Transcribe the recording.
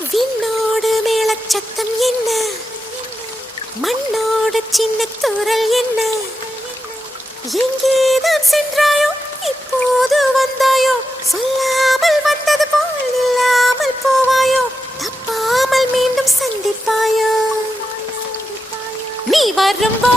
விண்ணோடு மேளச்சத்தம் என்ன, மண்ணோடு சின்ன தூரல் என்ன, எங்கேதான் சென்றாயோ இப்போது வந்தாயோ, சொல்லாமல் வந்தது போல் இல்லாமல் போவாயோ, தப்பாமல் மீண்டும் சந்திப்பாயோ, நீ வரும்போ